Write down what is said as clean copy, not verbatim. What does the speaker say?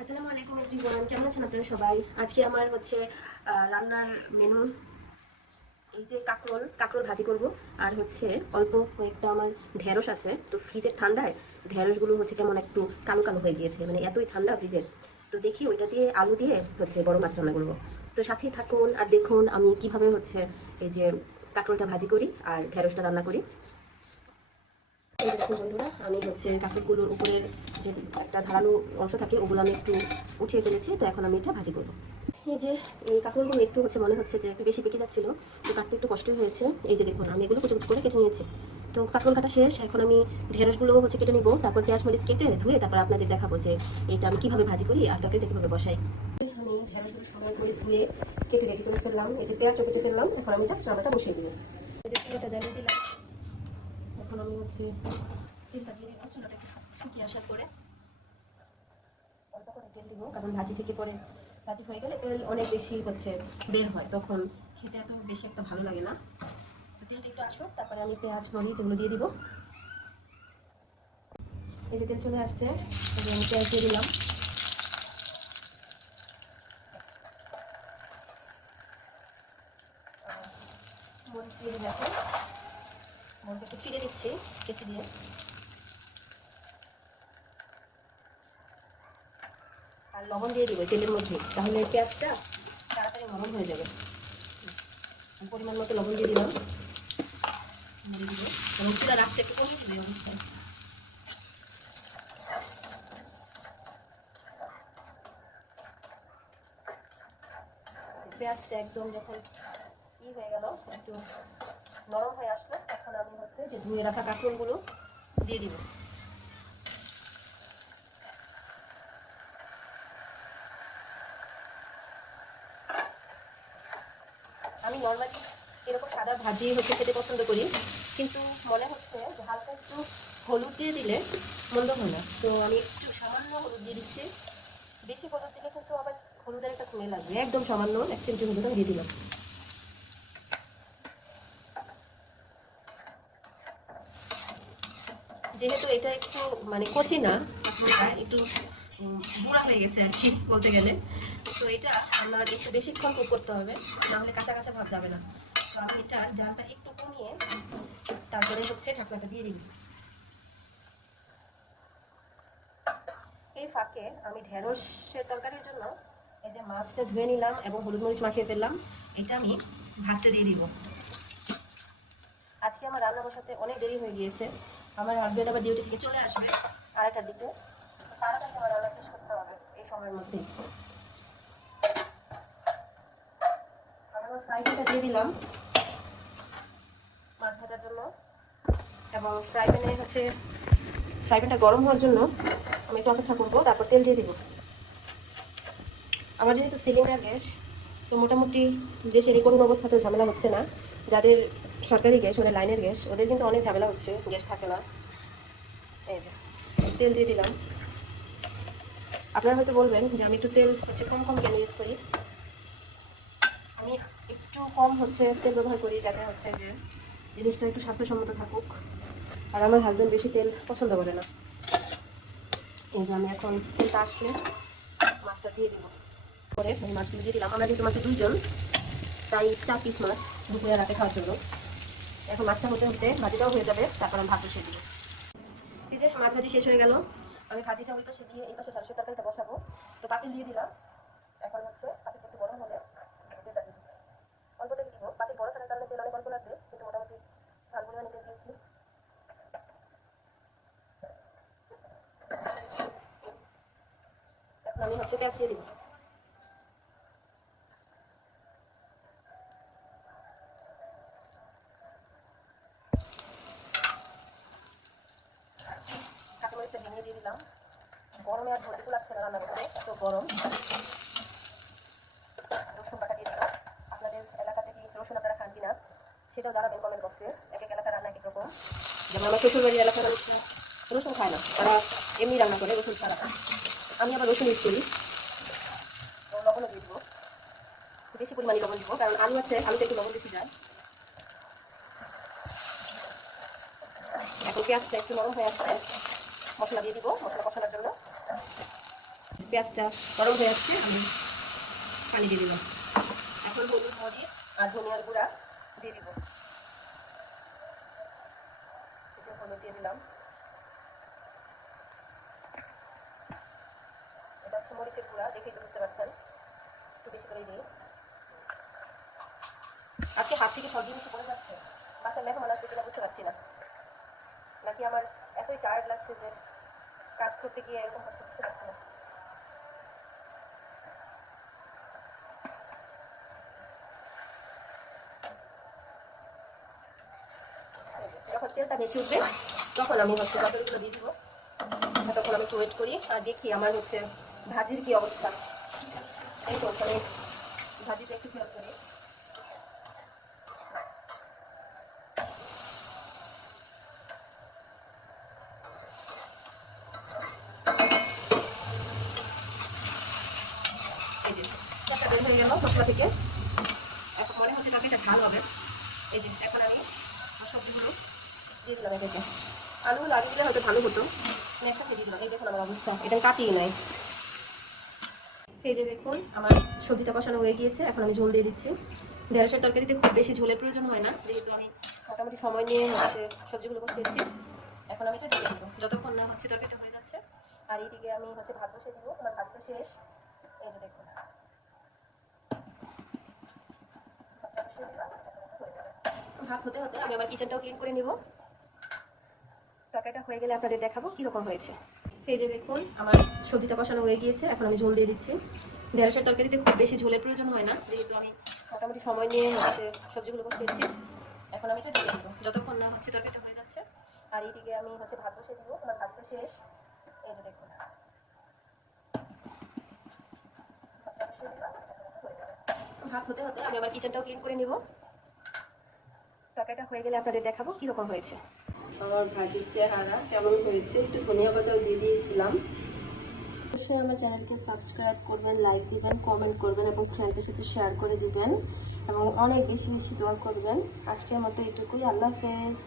আসসালামু আলাইকুম এভরিওয়ান, কেমন আছেন আপনারা সবাই? আজকে আমার হচ্ছে রান্নার মেনু এই যে কাঁকরোল কাঁকরোল ভাজি করব। আর হচ্ছে অল্প কয়েকটা আমার ঢেঁড়স আছে, তো ফ্রিজের ঠান্ডায় ঢেঁড়সগুলো হচ্ছে কেমন একটু কালো কালো হয়ে গিয়েছে, মানে এতই ঠান্ডা ফ্রিজের। তো দেখি ওইটা দিয়ে আলু দিয়ে হচ্ছে বড় মাছ রান্না করবো। তো সাথেই থাকুন আর দেখুন আমি কিভাবে হচ্ছে এই যে কাঁকরোলটা ভাজি করি আর ঢেঁড়সটা রান্না করি। এই দেখুন বন্ধুরা, আমি হচ্ছে কাঁকরোলগুলোর উপরের যে একটা ধারালো অংশ থাকে ওগুলো আমি একটু উঠিয়ে ফেলেছি। তো এখন আমি এটা ভাজি করবো। এই যে এই কাঁকরোলগুলো একটু হচ্ছে মনে হচ্ছে যে একটু বেশি পেকে যাচ্ছিল, তো কাটতে একটু কষ্টই হয়েছে। এই যে দেখুন আমি এগুলো কুচি কুচি করে কেটে নিয়েছি। তো কাঁকরোল কাটা শেষ, এখন আমি ঢেঁড়সগুলো হচ্ছে কেটে নিব, তারপর পেঁয়াজ মরিচ কেটে ধুয়ে তারপর আপনাদের দেখাবো যে এটা আমি কিভাবে ভাজি করি আর তরকারিটা কিভাবে বসাই। আমি ঢেঁড়সগুলো সময় করে ধুয়ে কেটে রেডি করে ফেললাম, এই যে পেঁয়াজ কেটে ফেললাম। এখন আমি জাস্ট রান্নাটা বসিয়ে দিব। এই যে চুলাটা জ্বালিয়ে দিলাম। এখন আমি হচ্ছে তেলটা দিয়ে দিব, চুলাটা একটু শুকিয়ে আসার পরে অল্প করে তেল দিব, কারণ ভাজি থেকে পরে ভাজি হয়ে গেলে তেল অনেক বেশি হচ্ছে বের হয়, তখন খেতে এত বেশি একটা ভালো লাগে না। তেলটা একটু আসুক, তারপরে আমি পেঁয়াজ মরিচ এগুলো দিয়ে দিব। এই যে তেল চলে আসছে, আমি পেঁয়াজ দিয়ে দিলাম। মরিচ দিয়ে দিলাম, মরিচ একটু ছিঁড়ে দিচ্ছি কেটে দিয়ে। আর লবণ দিয়ে দিব তেলের মধ্যে, তাহলে পেঁয়াজটা তাড়াতাড়ি নরম হয়ে যাবে। পরিমাণ মতো লবণ দিয়ে দিলাম, দিয়ে দিব এবং চুলা রাখতে একটু কমিয়ে দিবে অবস্থায়। পেঁয়াজটা একদম যখন হয়ে গেল, একটু নরম হয়ে আসলো, এখন আমি হচ্ছে যে ধুয়ে রাখা কাঁকরোলগুলো দিয়ে দিব। আমি নর্মালি এরকম সাদা ভাজি হচ্ছে খেতে পছন্দ করি, কিন্তু মনে হচ্ছে যে হালকা একটু হলুদ দিয়ে দিলে মন্দ হয় না, তো আমি একটু সামান্য হলুদ দিয়ে দিচ্ছি। বেশি হলুদ দিলে কিন্তু আবার হলুদের একটা স্মেল আসবে, একদম সামান্য 1 চিমটি হলুদ আমি দিয়ে দিলাম। যেহেতু এটা একটু মানে কচি না, একটু বুড়া হয়ে গেছে আর কি বলতে গেলে, তো এটা আমার একটু বেশিক্ষণ কুক করতে হবে, নাহলে কাঁচা কাঁচা ভাব যাবে না। তো আমি এটার জালটা একটু কমিয়ে তারপরে হচ্ছে ঢাকনাটা দিয়ে দিই। এই ফাঁকে আমি ঢেঁড়সের তরকারির জন্য এই যে মাছটা ধুয়ে নিলাম এবং হলুদ মরিচ মাখিয়ে ফেললাম, এটা আমি ভাজতে দিয়ে দিব। আজকে আমার রান্না বসাতে অনেক দেরি হয়ে গিয়েছে, আমার হাজবেন্ড আবার ডিউটি থেকে চলে আসবে 2:30টার দিকে, তাড়াতাড়ি আমার রান্না শেষ করতে হবে এই সময়ের মধ্যেই। আমি আমার ফ্রাই প্যানটা দিয়ে দিলাম মাছ ভাজার জন্য, এবং ফ্রাই প্যানটা গরম হওয়ার জন্য আমি একটু অপেক্ষা করবো, তারপর তেল দিয়ে দিব। আমার যেহেতু সিলিন্ডার গ্যাস, তো মোটামুটি দেশের এই করুণ অবস্থাতেও ঝামেলা হচ্ছে না। যাদের সরকারি গ্যাস মানে লাইনের গ্যাস, ওদের কিন্তু অনেক ঝামেলা হচ্ছে, গ্যাস থাকে না। এই যে তেল দিয়ে দিলাম। আপনারা হয়তো বলবেন যে আমি একটু তেল হচ্ছে কম কম কেন ইউজ করি। আমি একটু কম হচ্ছে তেল ব্যবহার করি, যাতে হচ্ছে যে জিনিসটা একটু স্বাস্থ্যসম্মত থাকুক। আর আমার হাজব্যান্ড বেশি তেল পছন্দ করে না। এই যে আমি এখন তেলটা আসলে মাছটা দিয়ে দিব, পরে আমি মাছগুলো দিয়ে দিলাম। আমরা যেহেতু মাত্র 2 জন, তাই 4 পিস মাছ দুপুরে রাতে খাওয়ার জন্য। এখন মাছটা হতে হতে ভাজিটাও হয়ে যাবে, তারপর আমি ভাত বসিয়ে দিব। এই যে মাছ ভাজি শেষ হয়ে গেল, আমি ভাজিটা ওই পাশে দিয়ে এই পাশে ঢেঁড়সের তরকারিটা বসাবো। তো পাতিল দিয়ে দিলাম, এখন হচ্ছে পাতিল একটু গরম হলে তেলটা দিয়ে দিচ্ছি। অল্প তেল দিব, পাতিল বড় থাকার কারণে তেল অনেক অল্প লাগবে, কিন্তু মোটামুটি ভালো পরিমাণে তেল দিয়েছি। এখন আমি হচ্ছে পেঁয়াজ দিয়ে দিব। কাঁচামরিচটা ভেঙে দিয়ে দিলাম। গরমে আর ধরতে লাগছে না রান্না করতে, তো গরম। রসুন বাটা দিয়ে দিলাম। আপনাদের এলাকাতে কি রসুন আপনারা খান কিনা সেটাও জানাবেন কমেন্ট বক্সে। এক এক এলাকার রান্না এক এক রকম। যেমন আমার শ্বশুরবাড়ির এলাকার হচ্ছে রসুন খায় না, তারা এমনি রান্না করে রসুন ছাড়া। আমি আবার রসুন ইউজ করি। তো লবণও দিয়ে দিব, বেশি পরিমাণে লবণ দিব, কারণ আলু আছে, আলুতে একটু লবণ বেশি যায়। এখন পেঁয়াজটা একটু নরম হয়ে আসছে, মশলা দিয়ে দিব মশলা কষানোর জন্য। পেঁয়াজটা গরম হয়ে যাচ্ছে, আমি পানি দিয়ে দিলাম। এখন হলুদ, মরিচ আর ধনিয়ার গুঁড়া দিয়ে দিব। হলুদ দিয়ে দিলাম, এটা হচ্ছে মরিচের গুঁড়া, দেখেই তো বুঝতে পারছেন, একটু বেশি করে দিই। আজকে হাত থেকে সব জিনিস পড়ে যাচ্ছে, বাসায় মেহমান আসছে কিনা বুঝতে পারছি না, নাকি আমার এতই টায়ার্ড লাগছে যে কাজ করতে গিয়ে এরকম হচ্ছে বুঝতে পারছি না। যখন তেলটা বেশি উঠবে তখন আমি হচ্ছে তরকারিগুলো দিয়ে দিব। তখন আমি একটু ওয়েট করি আর দেখি আমার হচ্ছে ভাজির কি অবস্থা। এই তো ওখানে ভাজিটা একটু ফেরত করি। এই যে তেলটা বের হয়ে গেল মশলা থেকে, এখন মনে হচ্ছে তরকারিটা ঝাল হবে। এই যে এখন আমি সবজিগুলো দিয়ে দিলাম এটাকে। আলুগুলো আগে দিলে হয়তো ভালো হতো, একসাথে দিয়ে দিলাম। এই দেখুন আমার অবস্থা, এটা কাটিয়ে নেয়। এই যে দেখুন আমার সবজিটা কষানো হয়ে গিয়েছে, এখন আমি ঝোল দিয়ে দিচ্ছি। ঢেঁড়সের তরকারিতে খুব বেশি ঝোলের প্রয়োজন হয় না, যেহেতু আমি মোটামুটি সময় নিয়ে হচ্ছে সবজিগুলো কষিয়েছি। এখন আমি এটা ঢেকে দেবো যতক্ষণ না হচ্ছে তরকারিটা হয়ে যাচ্ছে। আর এইদিকে আমি হচ্ছে ভাত বসিয়ে দিব, আমার ভাত তো শেষ। এই যে দেখুন ভাত হতে হতে আমি আবার কিচেনটাও ক্লিন করে নিব। তরকারিটা হয়ে গেলে আপনাদের দেখাবো কীরকম হয়েছে। এই যে দেখুন আমার সবজিটা কষানো হয়ে গিয়েছে, এখন আমি ঝোল দিয়ে দিচ্ছি। ঢেঁড়সের তরকারিতে খুব বেশি ঝোলের প্রয়োজন হয় না, যেহেতু আমি মোটামুটি সময় নিয়ে হচ্ছে সবজিগুলো কষিয়েছি। এখন আমি এটা ঢেকে দেবো যতক্ষণ না হচ্ছে তরকারিটা হয়ে যাচ্ছে। আর এইদিকে আমি হচ্ছে ভাত বসিয়ে দিব, আমার ভাত তো শেষ। এই যে দেখুন ভাত হতে হতে আমি আবার কিচেনটাও ক্লিন করে নিব। তরকারিটা হয়ে গেলে আপনাদের দেখাবো কীরকম হয়েছে। আমার ভাজির চেহারা কেমন হয়েছে, একটু ধনিয়া পাতাও দিয়ে দিয়েছিলাম। অবশ্যই আমার চ্যানেলকে সাবস্ক্রাইব করবেন, লাইক দিবেন, কমেন্ট করবেন এবং ফ্রেন্ডদের সাথে শেয়ার করে দিবেন এবং অনেক বেশি বেশি দোয়া করবেন। আজকের মতো এটুকুই, আল্লাহ হাফেজ।